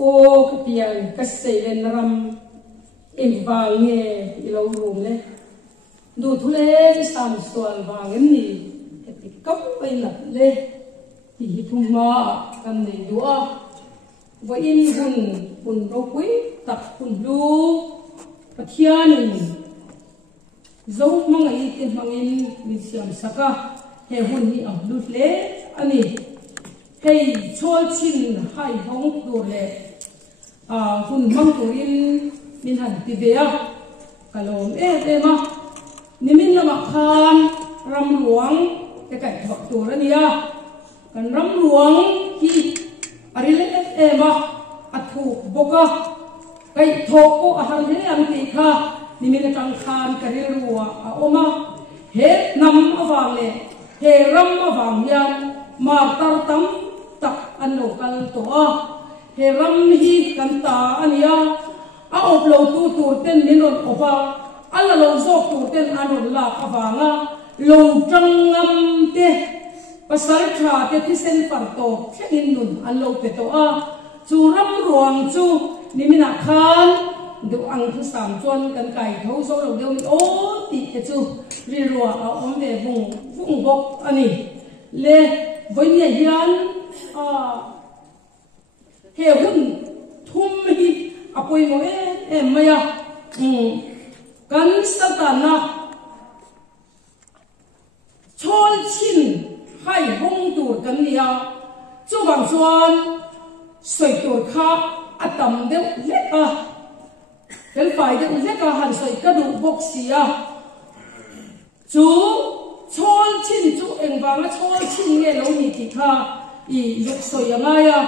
ô cái tiền cái sợi lên ram em vàng nghe lâu rùm đấy đủ thu lê cái sàn xuân vàng em nỉ cái cốc bay lật lê thì thùng ngọ cầm này đũa với in bùn rau quý tập bùn lu và thiên dấu mang ấy tiền mang in mình xem saka he hun hi ở lút lê anh hey chol chin hai hong tu lê hun mang tu in min han ti ve a kalom mà ni min lama khan ram luang cái cảnh bạc tu ra nia kan ram luang hi arile mà athu boka cái thok ko ahar he am ti kha ni min tang khan karil ruwa a oma he nam awang le he ram awang yan mar tar tam tak an lokal to a he ram hi kan ta ania a oplo tu tur ten minon opa ala lo zok tur ten anon la awanga lo trangam te pasal tha te thi sen par to thengin nun an lo pe to a chu ram ruang chu ni mina khan du ang thu sam chon kan kai tho so lo deu o ti te chu ri ruwa a om ve vung bok ani le voinia hian he hun thum hi apoi mo maya kan satana chol chin hai hong tur kan nia chu bang chuan soi tur kha atam deuh leka kel fai deuh leka han soi ka du bok sia chu chol chin chu engwanga chol chin nge lo ni ti kha i luk soi anga ya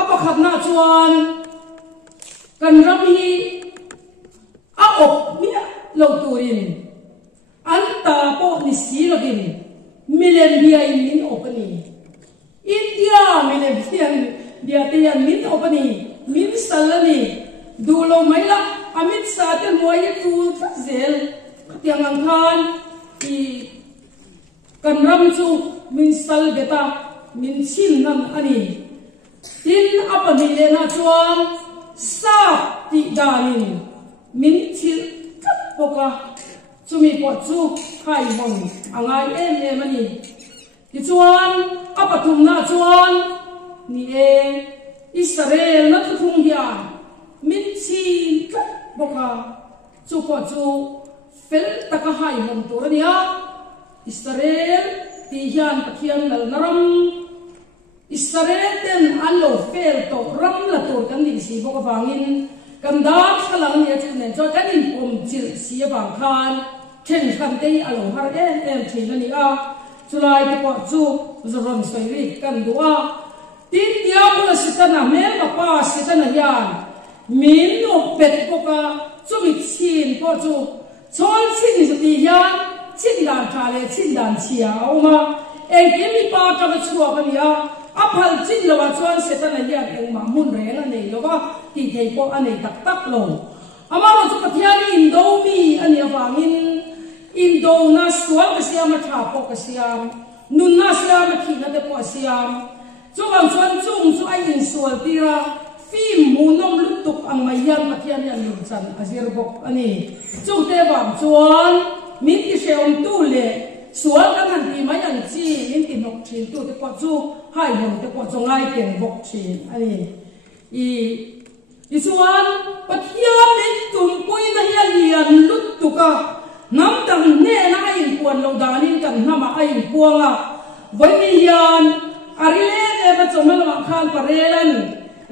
apakhat na chuan kan ram hi a op mia lo turin anta po ni silogin milen bia in opani india milen bia te yan min opani min salani dulo maila amit sa te moy tu zel tiang ang khan i kan ram chu min sal beta min chin nan ani tin apani le na chuan sa ti danin min chil kat poka chumi po chu khai mong angai em ani ti chuan apathum na chuan ni Israel na thung hian min chin kat poka chu po chu fel taka hai mong tur ania Israel ti hian pathian nal naram Israel ten allo fel to ram la tur kan ni si boka wangin kan da khalang ni chu nen cho kan in pom chil si wang khan then kan te alo har em thin ani a chulai te po chu zoron soi ri kan duwa tin dia pula sitana me ma pa sitana yan min no pet boka chu mi chin po chu chol chin ni ti yan chin dan tha le chin dan chia oma ke mi pa ta chuwa kan ya aphal chin lawa chuan setana hian engma mun reng anei lowa ti thei po anei tak tak lo amaro chu pathiani indo mi ani awangin indo na sual ka siam tha po ka siam nun na siam thina te po siam chu bang chuan chung chu ai in sual tira fim munom lutuk ang mayan pathiani an lun chan azir bok ani chu te bang chuan min ti seom tu le sual kan han ti mai an chi in ti nok thin tu te po chu hai hom te po chongai ken bok thin ani i chuan pathian in tum pui na hian lian lut tuka nam dang ne na in puan lo danin kan nama ai puanga voi mi hian arile ne ba chomel ma khan parelan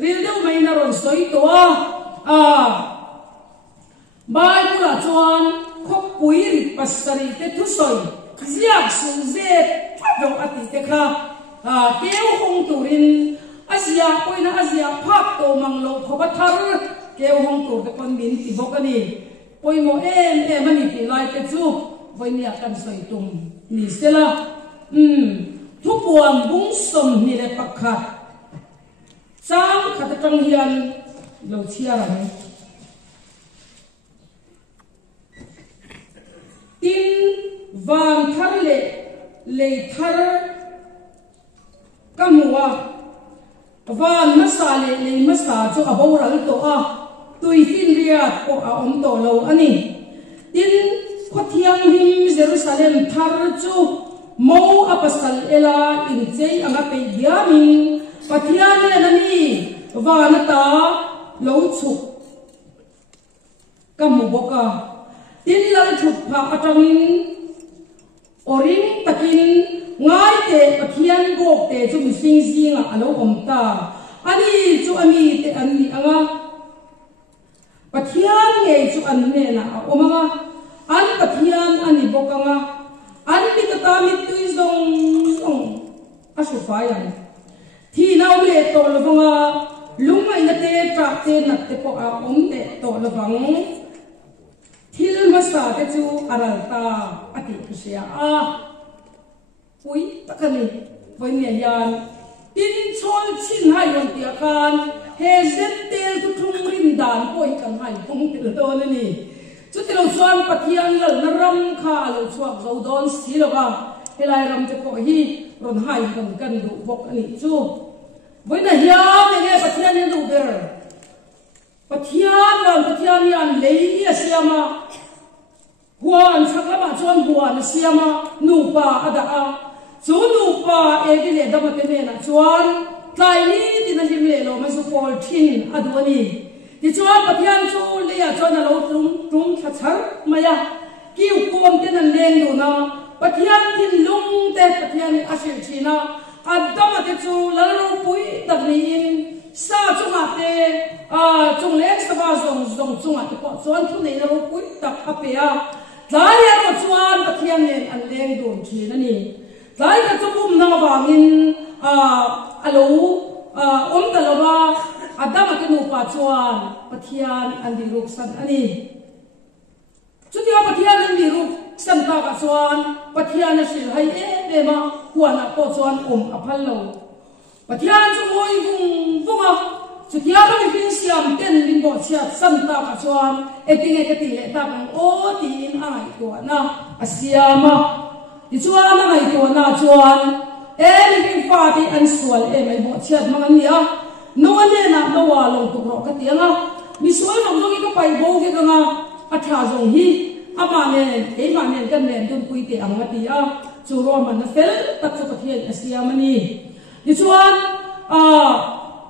ril deu mai na ron soi to bai pula chuan khop pui ri pasari te thu soi ziak su ze do ati te kha keu hong turin asia poina asia phak to manglo khoba thar keu hong tur te kon min ti bokani poimo ani ti lai te chu voinia kan soi tum ni sela thu puam bung som ni le pakhat chang khatang hian lo chia ram tin van thar le thar kamwa van masale le masa chu aboral to a tuitin ria ko a to lo ani tin khothiang him Jerusalem thar chu mo apasal ela in chei anga pe yamin pathian le nani vanata lo chu kamu boka tin lal thut pha atangin oring takin ngai te pathian gok te chu mi sing zinga alo omta ani chu ami te ani anga pathian nge chu an ne na omanga an pathian ani bokanga an mi ta mi tu zong asufaya thi nau le to lovanga lungai na te tra te na te po a om te to lovang thil masa te chu aralta ati sia a ui takani voi ne yan tin chol chin hai ron tia kan he zet tel tu thung rin dan poi kan hai thung til to ni chu ti lo chuan pathian lal na ram kha lo chuak zo don si lo ba helai ram te po hi ron hai kan du bok ani chu voi na hiya me pathian ni du ber pathian yan lei ya siama huan saklama chuan huan siama nu pa ada a chu nu pa ege le dama te ne na chuan tlai ni tin him le lo ma su pol thin adwani ti chuan pathian chu le ya chuan lo tum thachar maya kiu kom te nan len do na pathian thin lung te pathian ni ashil thina adama te chu lalo pui takni in sa chunga te chung lek sa ba zong chunga te po chuan thu nei na ro pui tak apea tlai ya ro chuan pathian nen an leng don thina ni tlai ka chum na wangin alo om talaba adama ke nu pa chuan pathian an di ruk san ani chutia pathian an di ruk san ta ka chuan pathian a sil hai e ma huana po chuan aphal lo pathian chu moi vunga chutia ka mi fin siam ten lim bo chia san ta ka chuan etinge ke ti le ta kan o tin ai ko na asiama ti chuan na ngai ko na chuan ni fin fa ti an sual mai bo chia mangan nia no ane na no wa long tu ro ka tianga mi sual long long ka pai bo ke nga atha jong hi ama ne ma ne kan ne dun pui te anga ti a chu ro man na fel tak chu pathian asiama ni ti chuan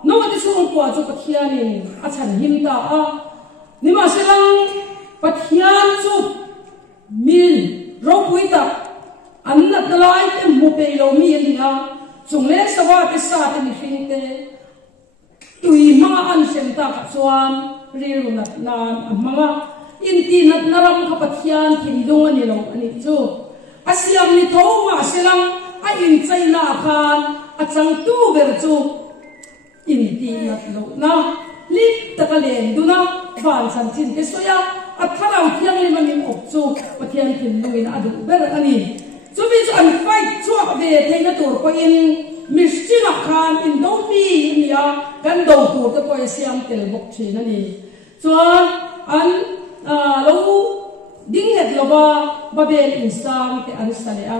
no ma ti chung kwa chu pathian ni a chan him ta a ni ma selang pathian chu mil ro pui ta an na dalai te mu pe lo mi ni a chung le sawa te sa te ni fin te tui ma an sem ta ka chuan ri na amanga in ti nat naram ka pathian thin dung ani lo ani chu asiam ni tho ma selang a in chai na khan a chang tu ber chu in ti nat lo na li takalen duna van san thin te soya a tharau thiang le manin ok chu pathian thin lungin adu ber ani chu bi chu an fight chuak ve theina tur ko in mistina khan in do mi nia kan do tur te ko siam tel bok thina ni chuan an lo ding het loba babel insang te an salea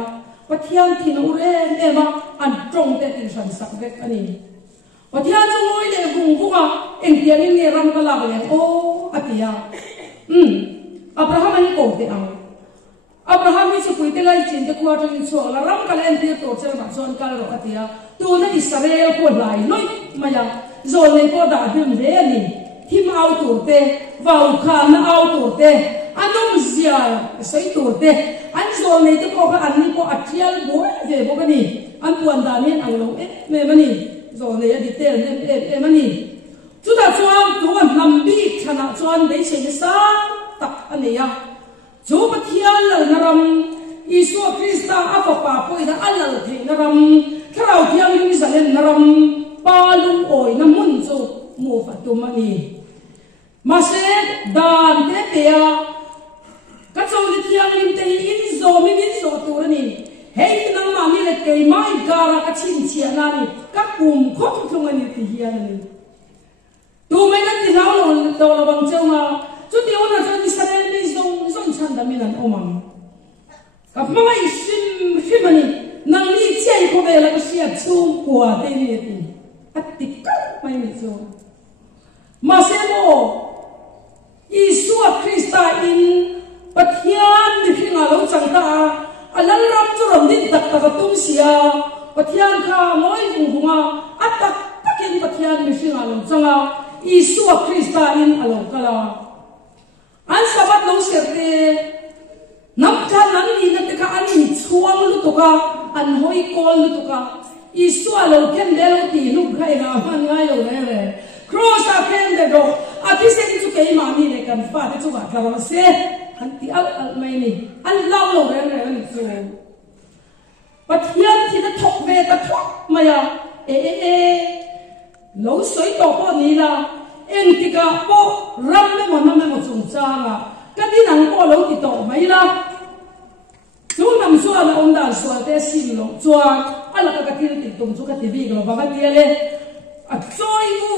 pathian thin ure ema an trong te tin san sak vek ani pathian chu ngoi le bunga en tiang ni ram ka lag le o atia abraham ani ko te ang abraham ni chu pui te lai chin te quarter in so la ram ka len ti to cher ma chon kal ro atia tu na israel ko lai noi maya zol nei ko da dim le ani thim au tu te vào khan na au tu te anom zia sai tu te an zol nei te ko ka an ni ko atial bo ve bo ka ni an puan da ni ang lo me mani zol nei adi te ne mani chu da chuan tu an nam bi thana chuan dei se sa tak ania chu pathian lal naram isu krista apa pa poi da alal the naram tharau thiang ni zalen naram palung oi na mun chu mu fatumani mase dan te pea ka chou ni thiang lim te in zo mi min zo turani hei nang ma mi le ke mai gara ka chin chia na ni ka kum khot thung ani ti hian ni tu mai na ti nau lo do lo bang cheu ma chu ti ona chu ni saren ni zong chan da min an omang ka mai sim ani nang ni chei ko ve la ka sia chu kwa te ni ti atikal mai ni chu masemo Isua Krista in pathian ni hinga lo changta alal ram chu ram din tak tak tum sia pathian kha moi bunga atak takin pathian ni hinga lo changa Isua Krista in alo kala an sabat lo serte nam khan nan ni na te kha ani chuang lu to ka an hoi kol lu to ka Isua lo ken de lo ti lu khai na man ngai lo re cross a ken de do ati se ti chu ke ma mi le kan fa te chu wa ka ra se an ti al mai ni an lao lo re ni chu pathian ti na thok ve ta thok maya lo soi to ko ni la en ti ka po ram me mo chung cha nga ka di nang ko lo ti to mai la chu nam chu ala om dan so te sin lo chuan ala ka ti ti tum chu ka ti bi lo ba ka ti le a choi vu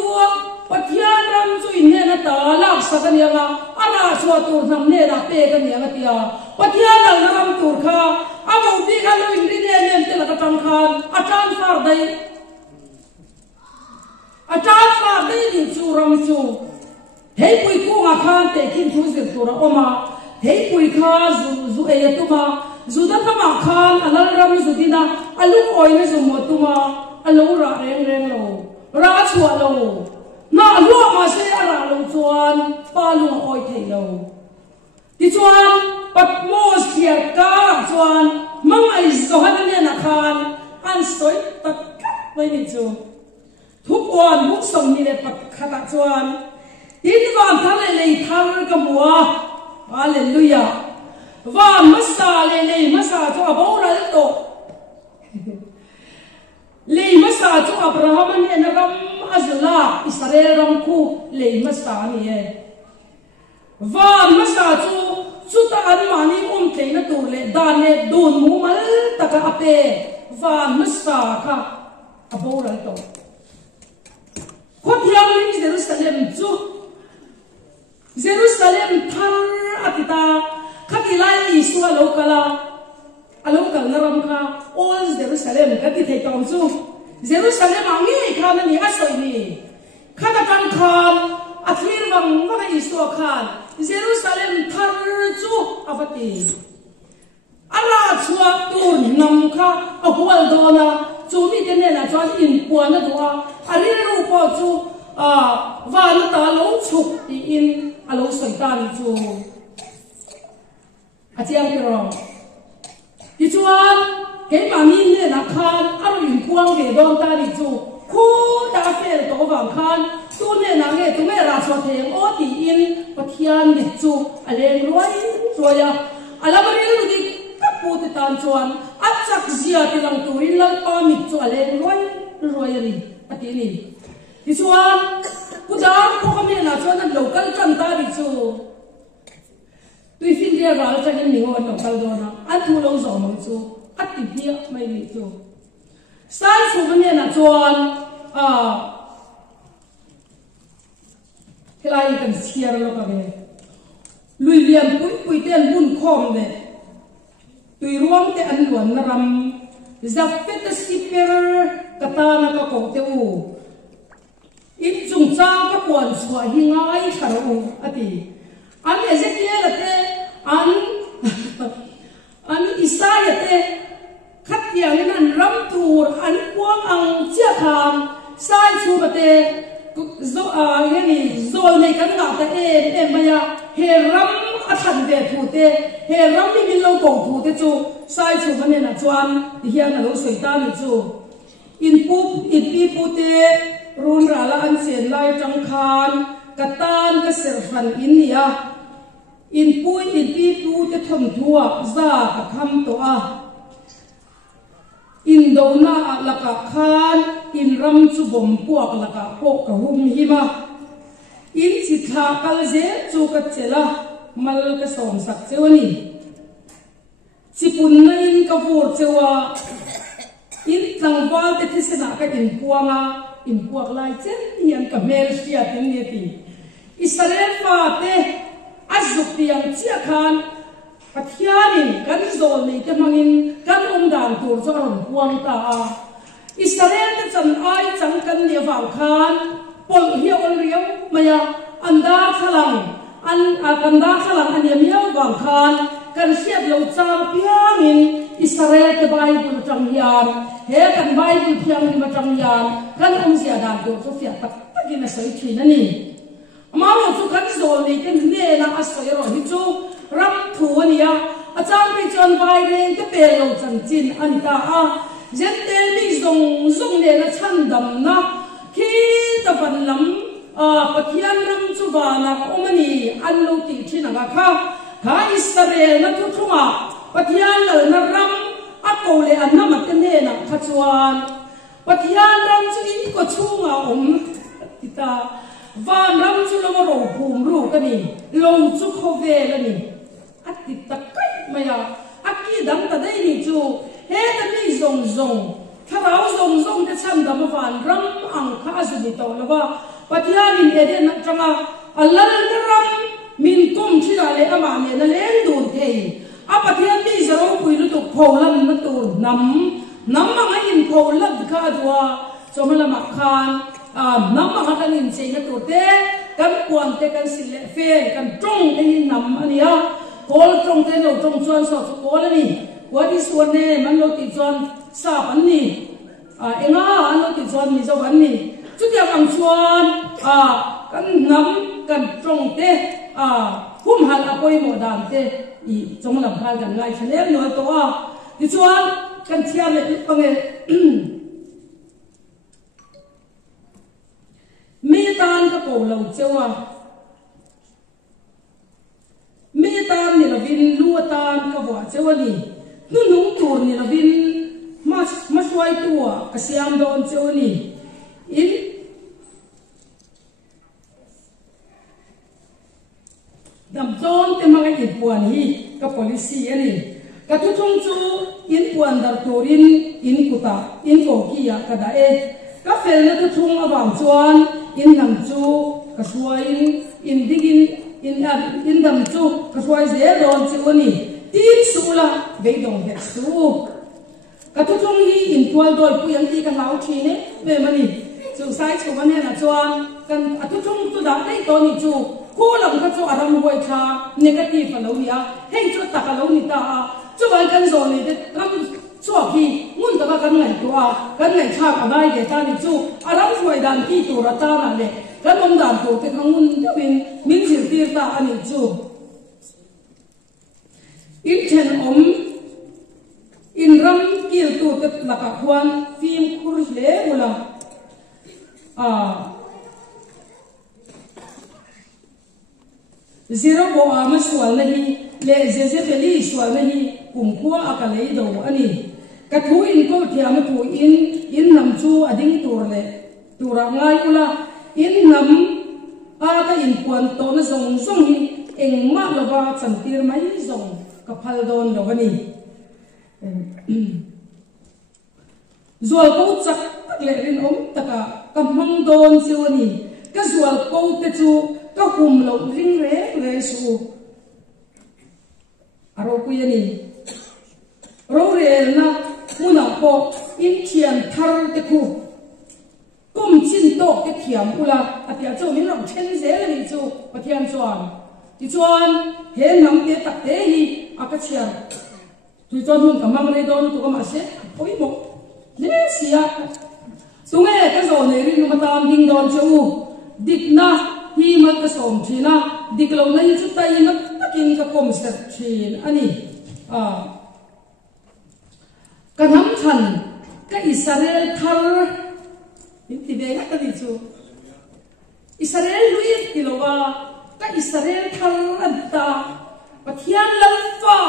pathian ram chu in ne na ta lak sa ka nianga ara chu tur nam ne na pe ka nianga tia pathian dal na ram tur kha a mo bi ka lo in ri ne te la ka tam khan a tan far dai ni chu ram chu hei pui ku nga khan te kin thu zir tur oma hei pui kha zu e ya tuma zu da kama khan alal ram zu dina alu oi ne zu mo tuma alu ra reng lo ra chua lo na lo ma se ara lo chuan pa lu oi thei lo ti chuan patmos thiar ka chuan mang ai zo han ne na khan an stoi tak mai ni chu thup wan muk som ni le pat khata chuan tin van thal le thar ka muwa hallelujah va masa le masa chu abora to le masa chu abraham ne na ram azla israel ram khu le masa ni e va masa chu ta an mani te na tur le dane don mu mal taka ape va masa kha abora to Kotiang ni Jerusalem thar atita khatilai Isua lokala alokal naram kha all Jerusalem kati thei tom chu Jerusalem angi khana ni asoi ni khana kan khan athir wang wang Isua khan Jerusalem thar chu avati ara chua tur nam kha ahwal dona chu mi te ne na chuan in puana duwa ari ru po chu van ta lo chuk ti in alo saitan chu atiang ki ro ti chuan ke ma mi ne na khan aro in puang ve don ta ri chu khu ta fel to wang khan tu ne na nge tu me ra chwa theng o ti in pathian ni chu aleng roi choya alabari lu di kapu te tan chuan achak zia ti lang turin lang pa mi chu aleng roi ri ati ni ti chuan pudar ko kami na chuan an local kan ta ri chu tui fin dia ral chang in ningo local do na an thu lo zo mo chu ati dia mai ni chu sai chu mane na chuan kelai kan siar lo ka ve lui liam pui ten bun khom de tui ruam te an luan na ram zapet skipper katana ka ko te u in chung cha ka pon chwa hi ngai tharo ati an Ezekiel te an Isaiah te khatia len an ram tur an kwang ang chia kham sai chu ba te zo yani zol nei kan nga ta em maya he ram a than ve thu te he ram ni min lo ko thu te chu sai chu mane na chuan ti hian a lo soi ta ni chu in pi pu te run ra la an chen lai tang khan katan ka ser fan in nia in pi pu te thom thua za ka kham to a in do na laka khan in ram chu bom puak laka ko ka hum hima in chi tha kal je chu ka chela mal ka som sak chewani chipun na in ka vor chewa in tlangwal te thisena ka in puanga in puak lai chen hian ka mel sia tin ne ti Israel fa te azuk tiang chia khan pathianin kan zol nei te mangin kan dan tur cho ron puang ta Israel te chan ai chang kan nia vào khan pol hiao an riau maya anda khalang an akanda khalang an yamiao vào khan kan siat lo chang piangin Israel te Bible chang yan he kan Bible piang ni ma chang yan kan sia dan do so fia tak takin na sai thin ani amalo chu kan zol ni ten ne na asoi ro hi chu ram thu ania achang pe chon vai ren te pe lo chan chin ani ta a zen te mi zong zong ne na chan dam na khi ta van lam pathian ram chu wa na omani an lo ti thina ga kha Israel na thu thunga pathian lal na ram a ko le an na mat ne na khachuan pathian ram chu in ko chunga kita và năm chú lo mà rổ phùm rủ cái này lâu chú khâu về là này ắt thì ta cách mà ya ắt kia đắng ta đây này chú hết ta đi rồng rồng thà áo rồng rồng để chăm đam vàn ram ang khá dù bị tàu là và thì anh nhìn thấy nó chẳng à lần cái ram mình cũng chỉ là lấy ama này nó lấy đồ thế à và thì anh đi rồi quỳ nó tụ phô lắm nó tụ nắm mà ngay in phô lắm khá đùa cho mình làm khan nắm mà các anh xem cái tụt thế cái quan thế cái xin lệ phê cái trong cái nắm anh nhá có trong thế nào trong chuan sọt có là gì có đi xuân này mình lo thì chuan sao anh nhỉ em anh lo thì chuan mình sao anh nhỉ chút giờ bằng chuan cái nắm cái trong thế hôm hal apoi mo đam thế trong làm hai cái ngày cho nên nói to thì chuan cái chia này bằng mi tan ka ko lo chewa mi tan ni la vin lu tan ka wa chewa ni nu nung tur ni la vin ma swai tua ka siam don chewa ni in dam zon te ma ngai puan hi ka policy ani ka thu thong chu in puan dar turin in kuta in ko kia ka da ka fel na thu thong awang chuan in nam chu ka suain in digin in dam chu ka suai ze don chu ni tin sula ve dong het su ka thu thong hi in twal doi pu yang ti ka lau thi ne ve mani chu sai chu man he na chuan kan thu thong tu da dai to ni chu ko lam ka chu aram hoi tha negative lo ni a hei chu ta ka lo ni ta chu vai kan zo ni de kam chua khi mun ta kan ngai tua kan ngai tha ka dai ge ta ni chu aram hoi dan ki tu ra ta na le kan om dan tu te khang mun ta min sir tir ta ani chu in chen in ram kil tu te la ka khwan phim khur le ula zero bo ama swal nahi le je peli swal nahi kum khwa akalei do ani ka thu in ko thiam thu in nam chu ading tur le tura ngai ula in nam ta in puan to na zong zong hi eng ma lawa chan tir mai zong ka phal don lo ani zual ko chak le rin taka kamang don chu ani ka zual ko te chu ka hum lo ring re su aro ku yani ro re na muna ko in thian thar te khu kum chin to te thiam ula atia chu min ram chen ze le ni chu pathian chuan ti chuan he nam te tak te hi akachia tu chuan hun kamang nei don tu ka ma se oi mo le sia tunge ka zo nei ri ma tam ding don chu dikna hi mat ka som thina diklo na hi chu tai na takin ka kom ser thin ani ka nam than ka Israel thar ti ve ka ni chu Israel lui tilowa ka Israel thar anta pathian lalfa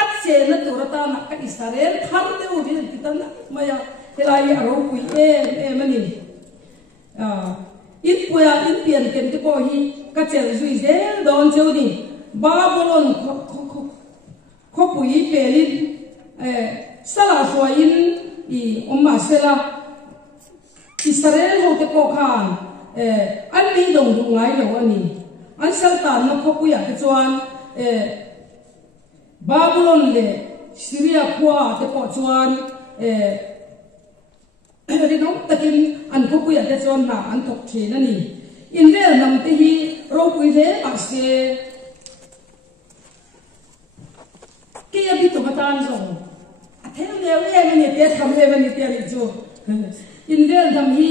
at se na turata na ka Israel thar te u din kitan maya helai aro pui mani in puya in pian ken te ko hi ka chel zui zel don cheu ni Babylon kho pui pelin sala so in umma sela Israel ho te ko khan an mi dong du ngai lo ani an sultan na kho puya te chuan Babylon le Syria kwa te ko chuan ri nong takin an ko puya te chon na an thok thina ni in vel nam te hi ro pui le a se ke ya bi to matan zong a them le we ni te tham le ni te ri chu in vel dam hi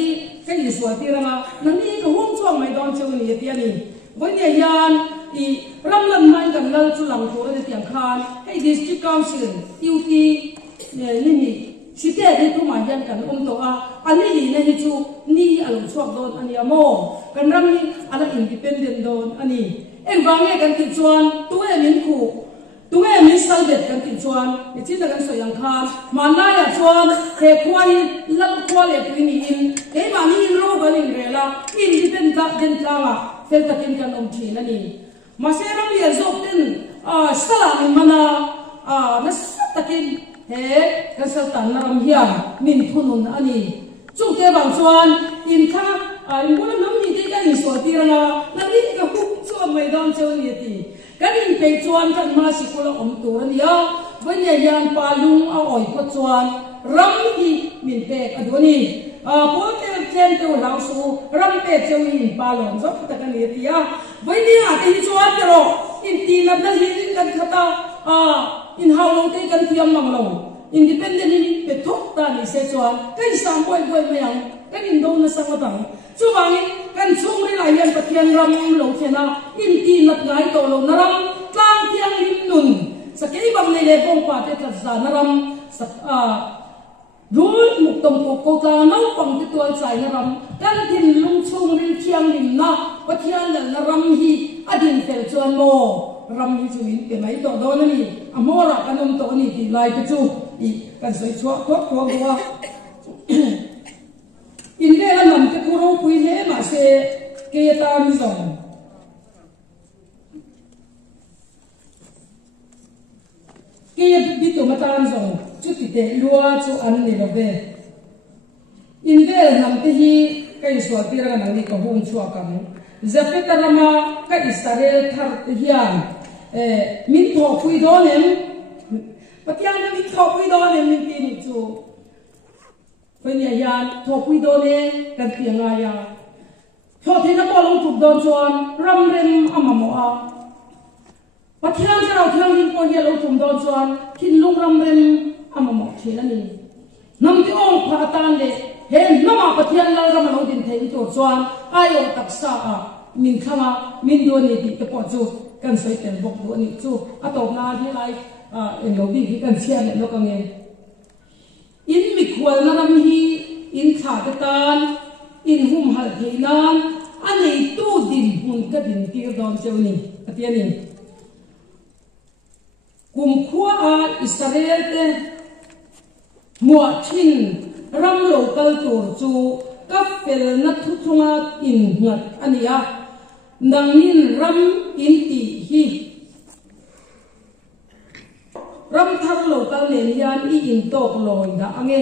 cái gì suy ti ra nó đi cái hôm chuông mày đón chiều ni te ni với nhà yan i ram lan mai kan lal chu lang ko de tiang khan hey district council UT ni si te de tu ma yan kan to a ani ni na hi chu ni alo chuak don ani amo kan ram ni ala independent don ani en wang e kan ti chuan tu e min khu tu e min sal bet kan ti chuan ni chi da kan so yang khan ma na ya chuan he khwai lam khwa le tu ni in ke ma ni ro ga ni re la independent den tanga fel takin kan thi na ni ma se ram li zok tin sala ni mana na takin he kan sal tan na ram hiam min thunun ani chu te bang chuan in kha in bula nam ni te kan ni so ti ra na ni ka hu chu mai don chu ni ti kan in pe chuan kan ma si ko la om tu ni ya ban ya yan pa lung a oi ko chuan ram hi min pe adoni pol te chen te lau su ram pe cheu in pa lom zok ta kan ni ti ya vai ni a te chuan te ro in ti na da hi kan khata in how long te kan thiam mang lo independent ni pe thok ta ni se chuan kai sam boy boy mayang kan in do na sang ta chu bang kan chung ri lai yan pathian ram lo thena in ti nat ngai to lo na ram tlang thiang lim nun sa ke bang le le bong pa te tat za na ram sa rul muk tom ko ta nau pang ti tual sai na ram kan thin lung chung ri thiang lim na pathian la na ram hi adin fel chuan mo ram hi chu in pe mai to do na ni amora kanom to ni ti lai pe chu i kan soi chua thok thok wa in le la nam te ku ro pui le ma se ke ta mi zong ke bi to ma tan zong chu ti te lua chu an ni lo ve in le nam te hi kai so ti ra na ni ko hum chua kam zapetarama ka Israel thar te hian min tho pui do nem patian na min tho pui do nem min ti ni chu Pwede yan, thopui do ne, kan pianga ya. Thothi na polong tuk don chuan, ram rem amamo a. Pathian sa rao thiang rin po hiya lo tum don chuan, kin lung ram rem amamo thina ni. Nam ti ong pa atan le, he nama pathian lal ram lo din thei to chuan, ayo taksa a. Min khama, min do ni di te po chu, kan soi ten bok do ni chu. Atop na hi lai, en lo bi ki kan siya le lo ka nge. In mikwal na ram hi in thakatan in hum hal theinan anei tu din hun ka din tir don chewni atiani kum khua a Israel te mua thin ram local tur chu ka fel na thu thunga in ngat ania nangin ram in ti hi ram thar local nen yan I in tok loi da ange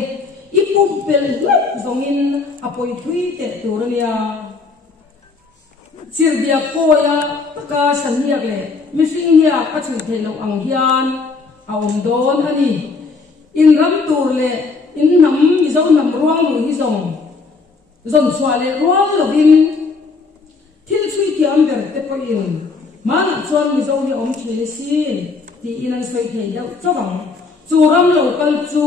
ipum pel lap zongin apoi thui te turania sirdia koya taka sanhiak le mishing hiya achu thelo ang hian aum don ani in ram tur le in nam mi zo nam ruang lu hi zong zon chwa le ruang lovin thil chui tiam ber te ko in mana chuan mi zo hi om thile sin ti inan soi thei deuh chawang chu ram local chu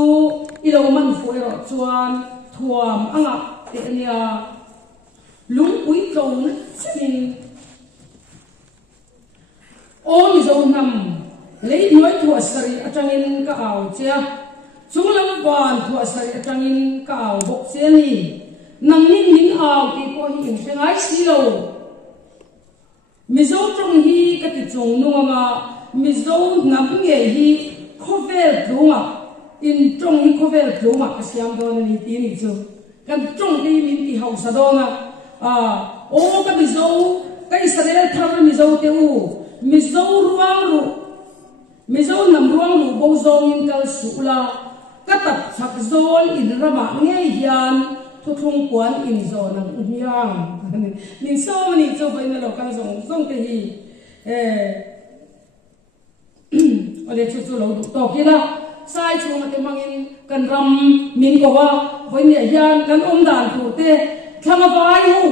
ilo man fuero chuan thuam anga te ania lungpui tlong chin on zo nam lei noi thu asari atangin ka aw chia chunglam ban thu asari atangin ka aw bok che ni nang ning ning aw ti ko hi in sengai silo mizo trong hi ka ti chung nunga mizo nam nge hi khovel dunga in trong hi khovel dunga ka siam don ni ti ni chu kan trong hi min ti hausa dona o ka mizo ka Israel thar mizo te u mizo ruang ru mizo nam ruang ru bo zong in kal sula ka tap chak zol in rama nge hian thu thung kwan in zo nang hiang nin so mani chu bai na lo kan zong zong te hi ole chu chu lo to ki la sai chu ma te mangin kan ram min ko wa voi ni hian kan om dan tu te thama vai hu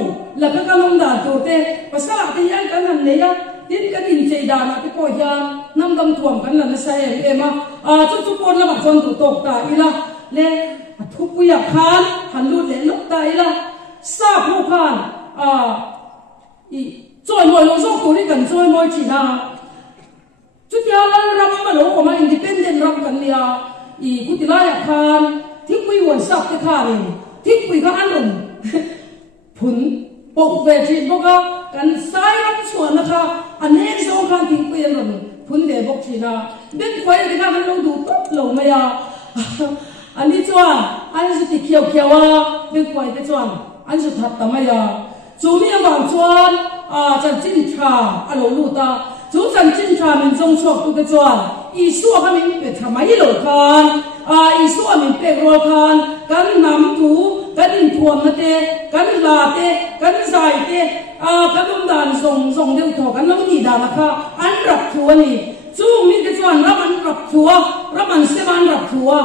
la ka kan om dan tu te pasala te hian kan han le ya tin kan in chei dana te ko hian nam dam thuam kan la na sai ema chu chu pon la ma chon tu tok ta ila le thu pu ya khan han lu le lok ta ila sa phu khan i choi moi lo zo ko ni kan choi moi chi na chút kia là ram mà nó có mà independent ram kan nia i kutila ya khan thích quy quần sắp cái khan thích quy các anh đồng phun bộc về chuyện bốc á kan sai ram chuan na kha anh em song khan thích quy anh đồng phun để bốc chi na bên quay cái khan lâu đủ tốt lâu mày à anh đi chuan anh sẽ thích kiều kiều à bên quay cái chuan anh sẽ thật tao mày à chú mi vàng chuan chân chín trà lâu lụt ta chú chân chín trà mình trông chọc tu cái chuan ý xua cái mình bị thầm mấy lỗ khan ý xua mình bị rô khan cái nắm thú cái đình thuần nó tê cái là tê cái dài tê cái đông đàn rồng rồng đều thọ cái lâu nhị đàn là kha ăn rập thua nè chú mình cái chuan rắm ăn rập thua rắm ăn xem ăn rập thua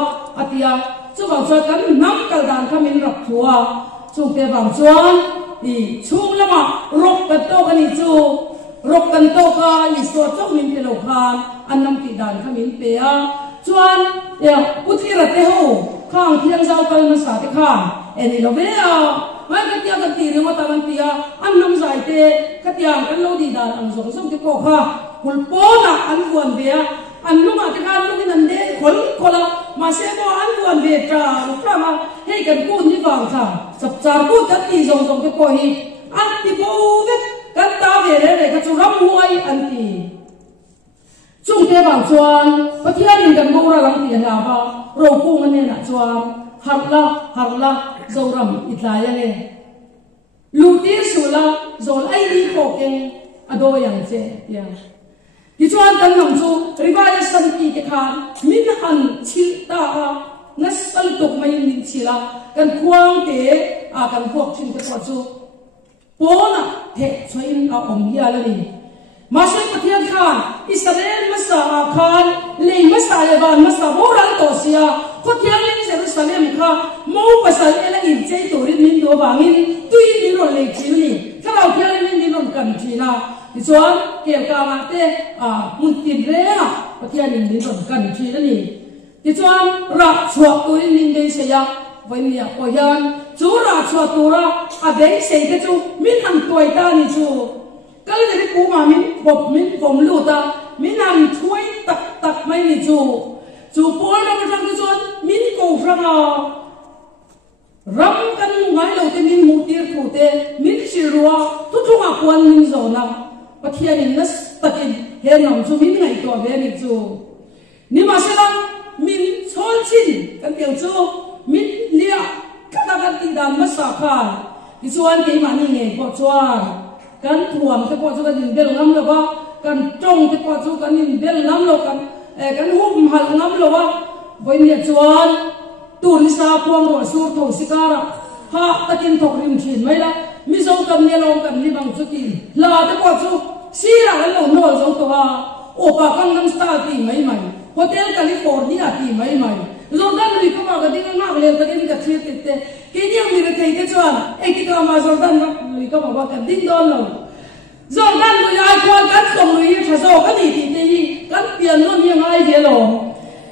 tia chú vào cho cái nắm cái đàn kha mình rập thua chú cái vào chuan ý chú lắm à rốc cái to cái này chú rốcกันโตก็อีสวดจ้องมินเปโลคานอันนำติดด่านขมินเปียจวนอุทิระเตหูข้างเทียงเจ้ากันมาสาธิข้างเอ็นโลเวียไม่กันเตียกันตีเรื่องว่าตากันเตียอันนำสายเตกันเตียกันโลดีด่านอันสงสมที่โกค่ะคุลโปนะอันวนเบียอันนุ่มอาทิการนุ่มนันเดคนคนละมาเสพอันวนเบียจ้าลูกค้ามาให้กันพูดนี่ฟังค่ะสับจาพูดกันตีสงสมที่โกฮีอันที่พูดกันตาเวรเลยก็จะรับมวยอันตีจุ่มเทบางจวนพระเทียนกันบูระลังตีหลาบะโรกุมันเนี่ยนะจวนหักละโจรำอิตลายยังไงลูตีสุละโจรไอรีโปเกงอโดยังเจยังที่จวนกันหนุ่มจูริบายสันติเกขานมินหันชิลตานัสสัลตุกไม่มินชิลากันควงเตกันพวกชินเตปวดจูโปนะเทช่วยเอาอมเฮียเลยมาช่วยประเทศข้าอิสราเอลมาสาคานเลยมาสาเลบานมาสาโบราณตัวเสียประเทศนี้เยรูซาเล็มข้ามูภาษาเอลอินเจตัวริมินตัวบางินตุยนิโรเลจิลนี่ถ้าเราเที่ยวริมินนิโรกันทีนะที่ส่วนเกี่ยวกับมาเตมุนตินเร่ประเทศนี้นิโรกันทีนั่นนี่ที่ส่วนรักชัวตัวริมินเดเซียวันนี้พอยันจูราชัวตัวระเดเซียก็จูมินหันตัวตานี่จูก็เลยจะปูมามินผมรู้ตามินหันช่วยตักไม่นี่จูปอลเราจะทำส่วนมินกูฟังรำกันไงเราจะมินมูตีร์พูดมินชิรัวทุกๆคนมินโซนะประเทศนี้นัสตักินเห็นน้องจูมินไงตัวเบนิจูนี่มาเสร็จมินชนชินกันเดียวจูมินเลี้ยกันตีดานมาสักการที่ส่วนที่มันนี่ไงพอชวนกันถ่วงที่พอชวนกันเบลน้ำโลกกันจงที่พอชวนกันเบลน้ำโลกันกันหุ่มหันน้ำโลกวันนี้ชวนตูนิสาพวงรัวสูรทงสิการะฮะตะกินถกริมชินไม่ละมิโซกันเนี่ยลงกันลิบังจุกินลาที่พอชวนซีระกันลงโน่จงตัวโอปากังนัมสตาร์ตีไม่โฮเทลแคลิฟอร์เนียตีไม่จอร์แดนลุยก็มากันดิ้งงักเลยแต่ดิ้งกัดเชียร์ติดเตะกินยังมีเรื่องที่ชวนกิจกรรมมาจอร์แดนลุยก็มากันดิ้งโดนเราจอร์แดนลุยไอ้คนกันส่งลุยที่ชอบกันดีที่นี่กันเปลี่ยนนู่นยังไงเดี๋ยวเรา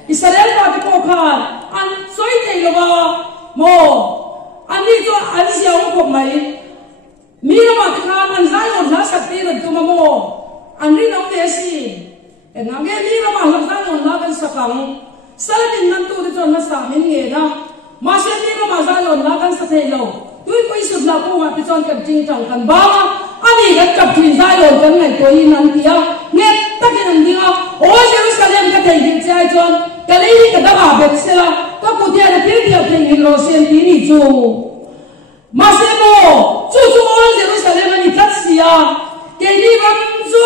อิสราเอลมาที่โคคานอันสวยใจเลยว่าโมอันนี้ตัวอันเสียงผมไหมมีเรามาที่คานอันใจหมดนะสักทีหนึ่งตัวโมอันนี้น้องเดซี่เอ็งงั้นมีเรามาหลังใจหมดนะเป็นสักครั้งสารดินนั่นตัวที่จนมาสามินเงี้ยนะมาเช่นนี้เรามาใจหมดนะกันสักทีเราด้วยไปสุดแล้วพวกมาที่จนกับจริงจังกันบ้างอันนี้ก็จับทิ้งใจหมดกันไงตัวยินนั่นที่อ่ะเงี้ยตั้งแต่นั้นที่อ่ะโอ้ยเยรูซาเล็มก็ทิ้งทิ้งใจจนก็เลยนี่ก็ต้องอาเบกเสละก็กูที่อะไรที่เดียวทิ้งหินโรเซนที่นี่จูมาเช่นโมจูโอ้ยเยรูซาเล็มมันนี่ทัดเสียเกี่ยนี่รังจู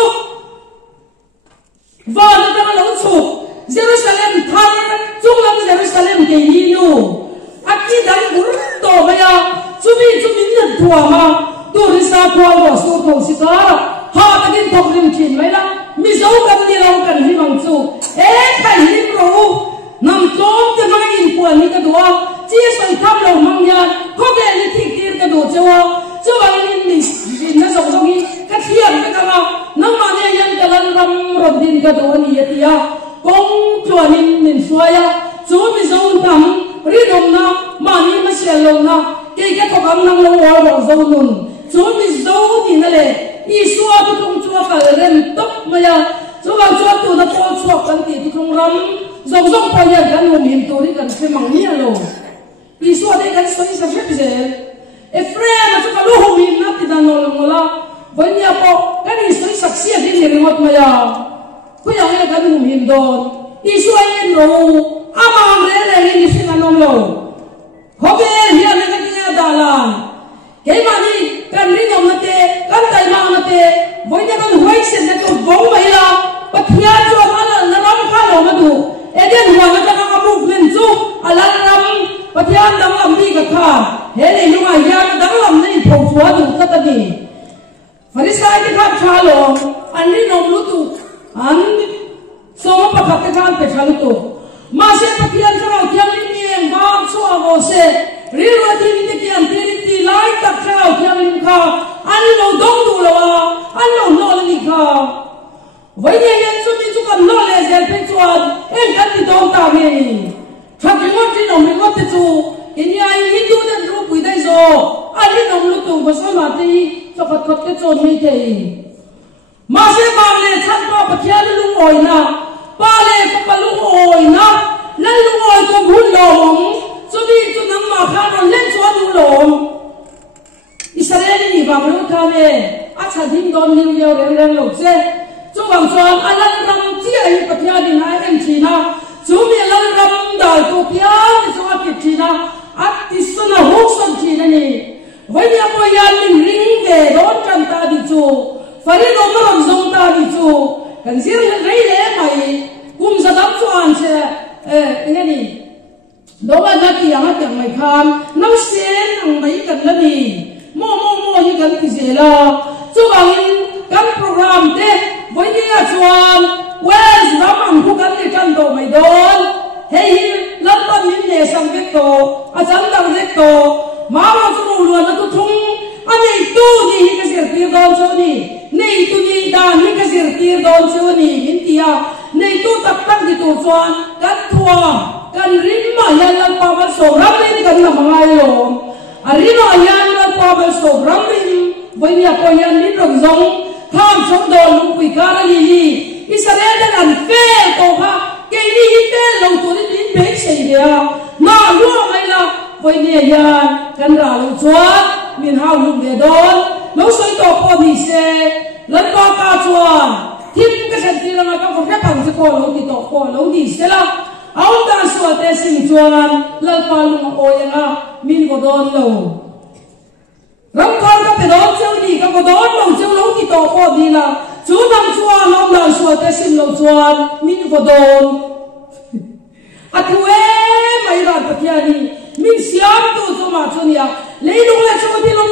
วันนั้นก็เราจูเยรูซาเล็มทันจุงลำเยรูซาเล็มเกี่ยนี่นูอักที่ดันบุรุษโตมาyaจูมินนั่นทัวมาดูริซาพัวว่าสูทงสิการะฮาตะกินทงริมชินไหมล่ะมิโซกันนี่เรากันที่มังจูใครหิมรู้ nằm trốn cho nó in quần như cái đùa chia soi thăm lòng mong nhạt có cái như thịt tiền cái đùa cho bằng in nó giống giống như cái thiền cái nào nó mà nghe nhân cái lần rầm rầm din cái đùa như vậy à công chuẩn in xoay à chú mình dâu thầm rí đồng na mà ni mà xe lâu na cái thằng ông năng lâu rồi dâu nôn chú mình dâu thì nó lệ Isua tu không chua cả rem tóc mà ya chú bằng chua tu nó po chua cần thì tu không rắm dòng dòng po ya gần hôm hiểm tu đi gần phải mang nia lo Isua đây gần soi sa phép gì Ephraim mà chú cả lúc hôm hiểm nát thì đang nol ngola với nia po cái đi soi sắc xia đi liền ngọt mà ya cứ yang nghe gần hôm hiểm đòn Isua yên rồi ama rê rê đi xin ăn nol lo hôm nay hiểm này cái nghe đà lan cái mà đi cần đi ngầm nè cần tay mang nè với những con huệ sinh nè con vong vậy là bắt nhát cho nó là nó khá là mà đủ em điên hoàng nó đang có movement chú à là làm bắt nhát đang làm gì cả thà thế này nhưng mà nhà nó đang làm này phồng xóa đủ tất cả đi phải sai cái khác cha lo anh đi nông lúa tu anh số mà bắt cái khác phải cha lúa tu mà sẽ bắt nhát cho nó theo những miếng vàng xóa vào sẽ riêng thì những cái anh thì lại tập trao theo những kha anh lâu đông đủ là anh lâu nô là những kha vậy nên anh chúng mình cần nô là gì phải chọn em cần thì đông ta đi chắc cái ngót thì nông mình ngót thì chú cái nhà anh Hindu nên lúc quý đây rồi anh đi nông lúc tu bớt mà thì cho phật cái chọn mình thì mà sẽ bao lệ chắc bao bát kia lúc oi na bao lệ có bao lúc oi na lên lúc oi cũng hôn lòng cho đi cho nắm mà khá nó lên cho đủ lòng Israel ni vàng lúc khá nè ác sản thím đón lưu liêu rèn rèn lộc xe cho vàng xoan anh lần rằm chia ấy bát kia đi ngay em chỉ na chú mình lần rằm đào tô kia thì cho ác chỉ na ác tí sơn là hốt sơn chỉ na nè với nhà bồi ăn mình ring về đón chân ta đi chú phải đi đón nó làm giống ta đi chú cần riêng lấy lẽ mày cùng ra đám xoan xe nghe đi đó là cái tiếng mày khan nó xén thằng mấy cần là gì mò như cần cái gì là chú bảo cái program thế với những nhà chuan West đó mà không cần để chân đồ mày đón hey lần đầu mình để sang cái tổ chân đang cái tổ mà chú luôn nó tu thung anh ấy tu đi cái gì tiền đón cho đi này tu đi đàn những cái gì tiền đón cho đi mình tia này tu tập tăng đi tu chuan cắt thua kan rimma yan pawal sobrang rin kan na mga yon arino yan pawal sobrang rin với nhà po yan ni rong zong tham sống đồ lung quỷ cara li Israel dan phê to ha cái đi phê lâu tuổi đi bé xây dia na luôn mai là với nhà yan kan ra lâu chuan min hao lung de don lâu soi to po đi xe lần to ca chuan thím cái sản phẩm là các phong cách bằng cái cô lâu thì to po lâu đi xe là ông ta sửa thế sinh chuan lần qua lùng oi nga min vô đón lâu rắm con các cái đó chơi đi các cái đó lâu chơi lâu thì to po đi là chú năm chuan ông ta sửa thế sinh lâu chuan min vô đón à thuê mấy bạn bậc kia đi min xiêm tu cho mà cho nia lấy đúng là cho đi lông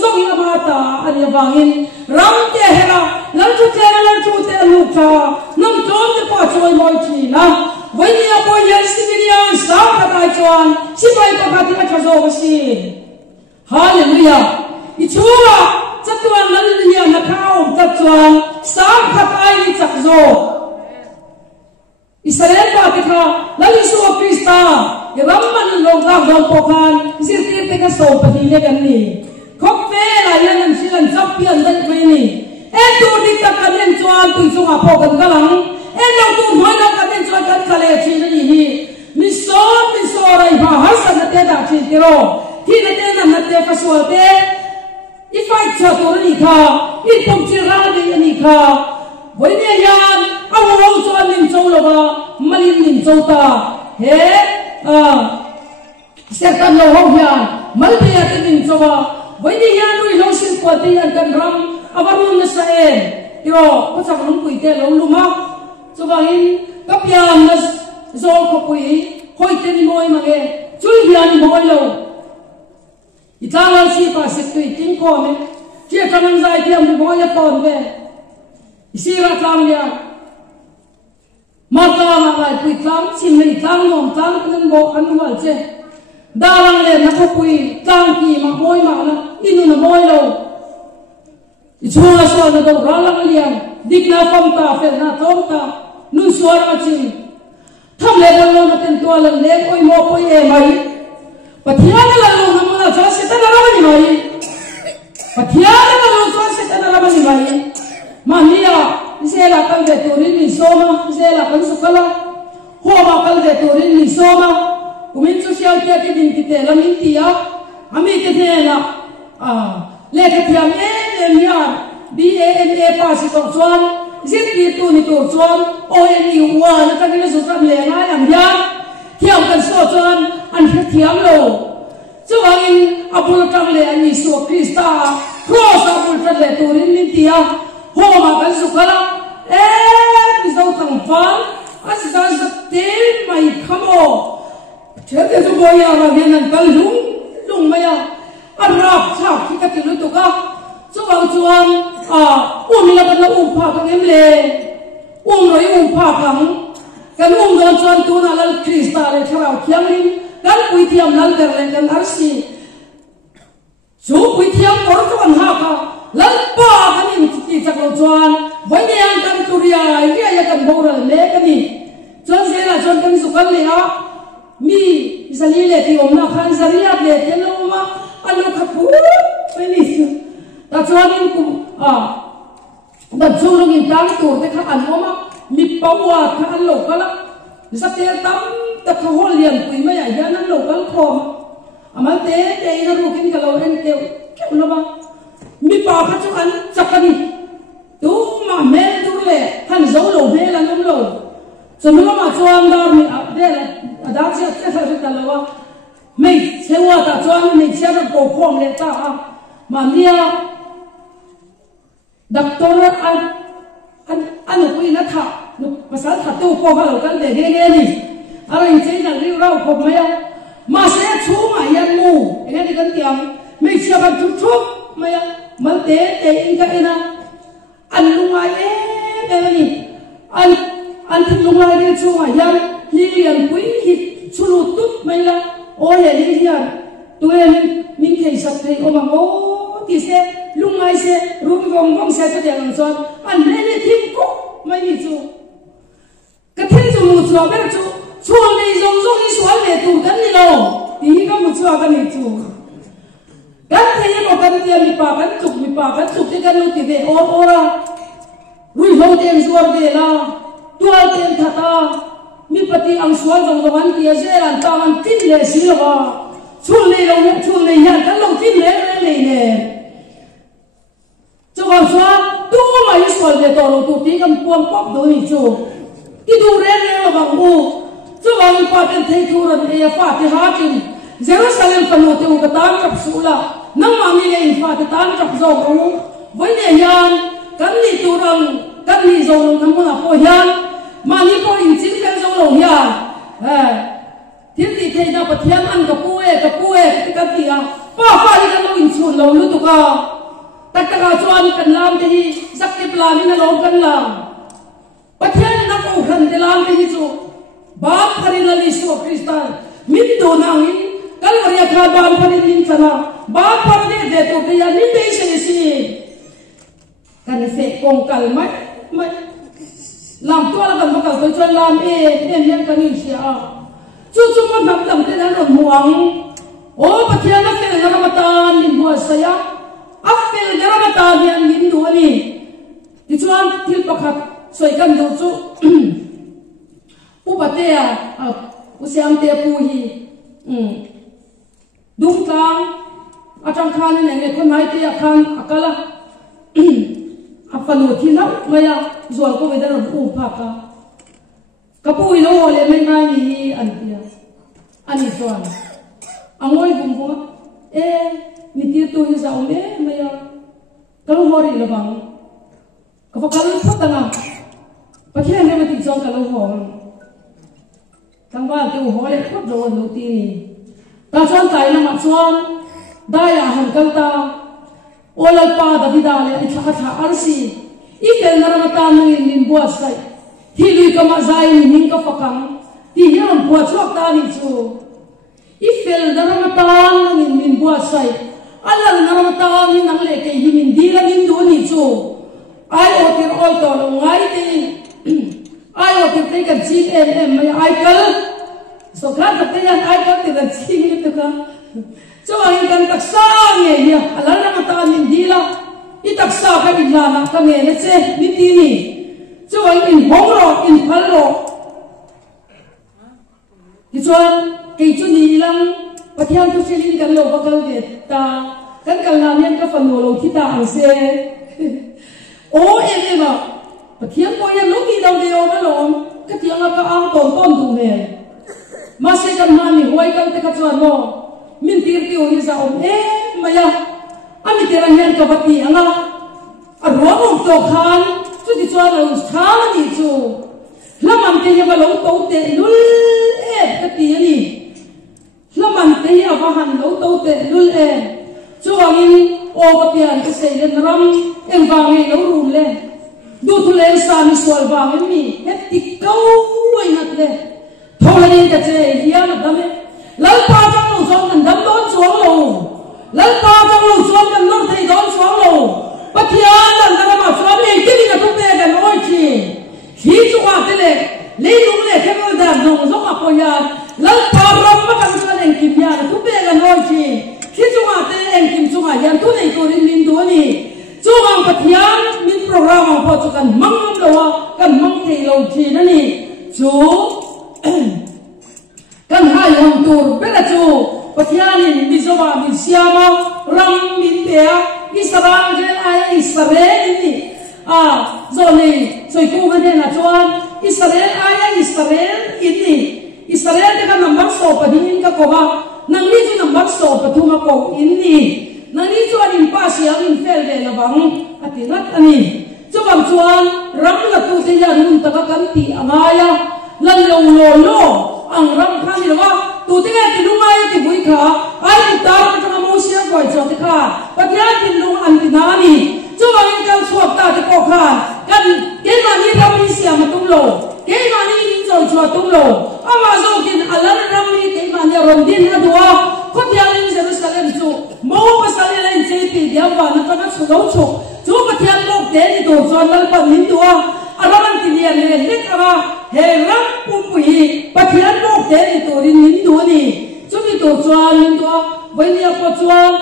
zong ya mà ta anh vangin rắm thế hera lần chú thế lục cha năm trốn thì qua chơi mọi chi na với nhà bồi dưỡng civilian sao các đại chuan chỉ phải có cái gì cho rồi gì hallelujah Chúa chắc tuan lần này là khao chắc chuan sao các ai đi chắc rồi Israel ba cái khao lần Chúa Christa cái lắm mình lòng tham dòng bộc han chỉ tiếc cái số phần đi lên này không về là nhân làm gì làm chấp nhận đấy vậy nè em tu đi tập cái nhân chuan tụi chúng học gần cái lăng em đâu tu nói đâu cái nhân chuan cái lệ chi này gì mình số này mà hết sạch là tên đã chi rồi thì là tên là tên phải số tên ít phải chờ tôi đi khá ít không chỉ ra đi đi khá với nhà yan ông lâu cho mình châu là ba mà mình châu ta hết sẽ cần lâu không yan mà bây giờ thì mình châu ba với nhà yan nuôi lâu sinh hoạt thì yan cần ram abarun na sa rồi có chắc không quỳ tên lâu luôn mà cho vậy các yan là do có quỳ hồi tên môi mà nghe chui yan môi lâu Itala si pa sekui tin ko me kia kanang zai tiam du boya ton ve isira tlang ya mà ta mà lại quỳ tlang chim này tlang mồm tlang cái bộ ăn vào chứ đa lang lên nó có quỳ tlang kỳ mà môi mà nó inu nó môi đâu chua là xua nó đâu ra lang liền dik na phong ta phèn na tom ta nu xua nó chim thầm lên lần lần tên tua lần lên ôi mò ôi em ấy và thiên là lần lần nó cho sẽ ta làm gì vậy và thiên là lần cho sẽ ta làm gì vậy mà nia sẽ là con về tuổi đi soma sẽ là con súc la hoa mà con về tuổi đi soma mình cho xeo kia cái đình kia là mình tia ami cái thế là lệ cái thiam em ya BAMA pass tổ chuan giết đi tu ni tổ chuan ONU nó cái này số trăm lệ ngay làm ya thiam cần số chuan anh phải thiam lo cho anh Apollo trang lệ anh Isu Christa cross Apollo trang lệ tuổi mình tia hoa mà con súc la em dâu thằng phan anh sẽ rất tên mày khăm ô thế thì chúng tôi là viên năng cần lung mày anh rap chào khi các tiểu tụ các chú ông chuan mình là bắt phá các em lệ rồi phá cái don chuan tu na lal Krista le thao khiang rin kan pui thiam lal der le kan arsi chú pui thiam có chuan ha ka lal pa kan in ti chak lo chuan vai yang kan turia ya kan boral le kan ni chuan se la chuan kan su kan le a mi zali le ti om na khan zaria le te lo ma alo khapu pe ni ta chuan in ku da chu lo in tang tur te kha an oma mi pawa kha an lo kala zate tam ta kha hol lian pui ma ya ya nan lo kal khom amal te na ru kin ka lo en te ke lo ba mi pa kha chu an chakani tu mà mẹ tu lệ hắn giấu lẩu mẹ là ngâm lẩu rồi nó mà cho ăn đó mình đây là đã chết phải ta là mình xem qua ta cho ăn mình xem được cổ phong lệ ta mà nia đặc tố nó ăn được cái nó thà nó mà sáng thà tu cổ vào cái để nghe đi anh chơi là riu rau cổ mấy mà sẽ chú mà yên mù nghe đi cái tiếng mình xem được chút chút mấy mà té in cái na anh lung ai em ni anh thích lung ai đi chung à yan li liền quý hít chu lụt tút mấy la ôi hệ đi yan tụi em mình thấy sắp thấy ôm bằng ô thì sẽ lung ai sẽ rung vòng vòng sẽ cho tiền làm sao anh lên đi thêm cúc mấy đi chu cái thiên chu một chu bên chu này giống đi xuống để tụt đến đi đâu thì có một chu cái này chu kan thấy một cái tiền mi pa kan chụp thì kan nuti về ora rui ho tiền suar về la tua tiền thata mi pati ang suar dong dong an kia se lan ta an tin le si lo chun le yan kan long tin le ne cho con suar tu mai suar về to lo tu ti kan puang pop do ni chu ki du re lo bang u cho con pa kan thei thu ran e pa ti ha tin Jerusalem panu te u ka tam kap sula nang mami le in fa te tan chap zo ru với ne yan kan ni tu rang kan ni zo nang mo na po yan ma ni po in chin kan zo lo yan thiên ti thei na pathian an ka pu e ka ti a pa ni kan lo in chun lo lu tu ka tak ta ka chuan kan lam te hi sak ke plan ni na lo kan lam pathian na ko khan te lam te hi chu ba phari na li su kristan min do na in kal maria kha ban phari din chana ba phari de to te ya ni be se si kan se kong kal mai làm tua là cần bắt đầu tôi cho làm em nhân cái gì à chú mà nằm thế nào muang ô bắt thiên nó phải là làm tan mình buat saya áp phải là làm tan yang mình đua đi thì chú anh thiếu bạc hạt soi cần đồ chú u bắt thế u xem thế pu hi đúng không trong khan này người con nói thế khan akala apalo thi nau maya zual ko vedar u phaka kapui lo le men nai ni an tia ani zuan angoi bum ko mi tir tu hi zau le maya kalu hori lo bang ka fa kalu phatanga pathian ne mati zong kalu ho tangwa te u ho le khot ro no ti ni ta chuan tai na ma chuan daya han kal ta olal pa da vidale itha arsi ifel naramata nungin min buat sai thì lui cầm dài mình có phật khăng thì nhớ làm bùa chuộc ta đi chú ifel đó là ta mình bùa say alang na ta mình nang lệ cái mình đi là mình đuổi đi chú ai ở cái oi to là ngay đi ai ở cái cái gì em ai cơ so khát cái gì ai cơ cái gì như thế cả cho anh cần tác sa nghe nhỉ alang na ta mình đi là ít tác sa cái gì là cái nghe nó sẽ mình đi nè cho anh in hong rồi in phal rồi thì cho cái chỗ này lắm và theo tôi sẽ liên cần lâu và cần việt ta cần làm nhân cái phần nổi lâu thì ta ăn xe ô em à và theo tôi em lúc đi đâu đều nó lộn cái tiếng là cái ăn tồn tồn tụ này mà sẽ cần ham mình quay cái cái chuyện nó mình tiền tiêu như sao em mà ya anh mình tiền nhân cái vật tiền à à rồi một chỗ khan chú thì cho là khá là đi chú làm ăn cái gì mà lâu tàu tệ luôn em cái tiền này làm ăn cái gì mà hành lâu tàu tệ luôn em chú anh ô cái tiền cái xe lên ram em vàng này lâu rùm lên đủ thu lên sàn xuôi vàng em mi hết tít câu ấy nát lên thôi là đi cái xe hiếm mà đâm lấy bao trong lồng xoắn cần đâm đón xuống lồng lấy bao trong lồng xoắn cần lông thầy đón xuống lồng bất thiện lần cái mà xoắn này cái gì là cũng về cái nói chi khi chúng ta thế này lấy đúng này cái người đàn ông giống như cô nhà lấy bao rong mà cần xoắn anh kim nhà là cũng về cái nói chi khi chúng ta thế anh kim chúng ta nhận tôi này tôi đến mình tôi này chúng ta bất thiện mình program mà họ cho cần măng đâu cần măng thì lâu chi nữa này chú cần hai hồng tour bây giờ chú bất thiện mình cho bà mình xem ram mình bé Israel je ai Israel ini rồi này rồi cô cái này là cho Israel ai Israel ini Israel cái number số pa din ka ko ba nang ni chu number số pa thuma ko ini nang ni chu an pa siang in fel ve la bang atingat ani chu bang chuan ram la tu te ya nun ta ka kan ti amaya lan lo lo ang ram khan ni wa tu te ti lu mai ti bui kha ai ta ka mo sia ko cho te kha patya tin lu an ti na ni chu bang kal suak ta te ko kha kan ke ma ni ram ni sia ma tum lo ke ma ni in zo cho tum lo ama zo kin alan ram ni ke ma ni rom din na duwa ko tia ni Jerusalem chu mo pa sa le len che ti dia wa na ka su lo chu chu patya lo te ni to cho lal pa min duwa araman ti le le hek ara he ram pu pu hi patya lo te ni to rin min du ni chu ni to chuan min duwa vai ni ko chuan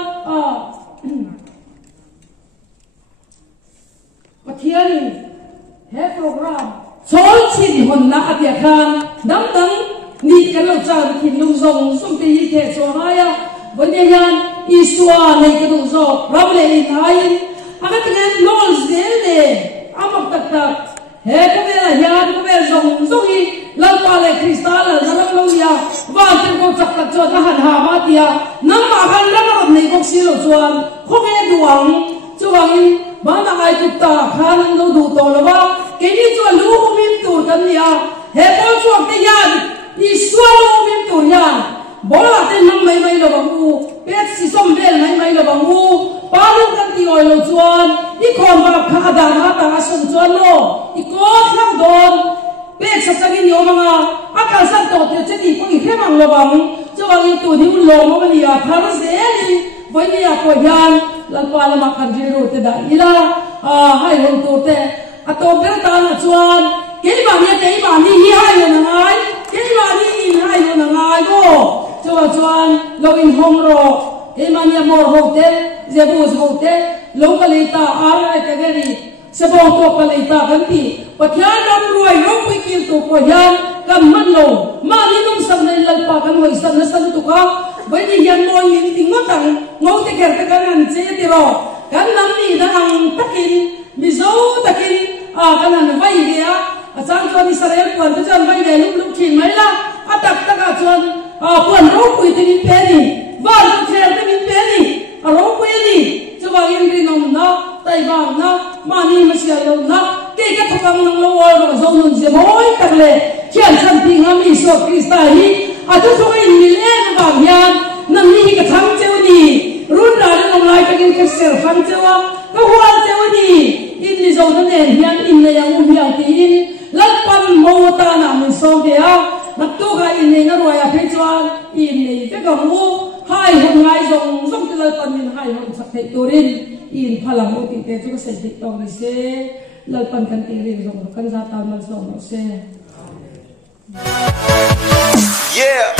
patya ni he program chol chin hon na atia khan dam dang ni kan lo cha thin lung zong som te hi the cho haya vania yan iswa nei ka du zo rable ni thain aga tingen lol zel le amak tak tak he ko ve la yan ko ve zong zong hi lam pa le kristal la ram lo ya wa ten ko chak tak cho ta han ha ma tia nam ma kan ram ro nei ko si lo chuan kho ge duang chuang in ba na ai tu ta khan lo du to lo wa ke ni chuan lu min tur kan ya he ko chuak te yan iswa lu min tur yan bola te nam mai lo bang u pet si som vel mai lo bang u pa lu kan ti oi lo chuan i khom ba kha da na ta som chuan lo i ko thang don pet sa tagin yo manga akal san to te cheti ko i khemang lo bang chuan i tu ni u lo ma ni ya thar se ni voi ni ya ko yan lan pa la ma kan ji ro te da ila hai hon to te a to ber ta na chuan ke ba ni hi hai lo na ngai ke ba ni in hai lo na ngai go chuan lo in hong ro ke ma ni mor hotel zebus hotel lo kalita ara te gari sabo to kalita kan ti patya dam ruai ro pui kil to ko yan kan man lo ma ni num sam nei lal pa kan hoi san na san tu ka bai ni yan mo yin ti ngotang ngau te ker te kan an che ti ro kan nam ni da ang takin mi zo takin kan an vai dia a chan chuan Israel puan te chan vai ve lum thin mai la atak taka chuan puan ro pui te min pe ni var tu kher te min pe ni a ro pui ni chuwa in ri nom na tai ba na ma ni ma sia lo na ke ka thakam nang lo wa ro zo nun je moi tak le chian san ti ngam i so Krista hi a tu so in ni le na ba yan nam ni ka thang cheu ni run ra le nom lai ka kin ka ser phang chewa ka hual cheu ni in ni zo na nen hian in ne yang hiang ti in lat pan mo ta na min som dia mat tu ga in ne na roya phe chuan in ne te ka mu hai hun ngai zong zong te lal pan min hai hun sak thei turin in phalang o ti te chu se dik tong ni se lal pan kan ti ri zong kan za ta man som no se yeah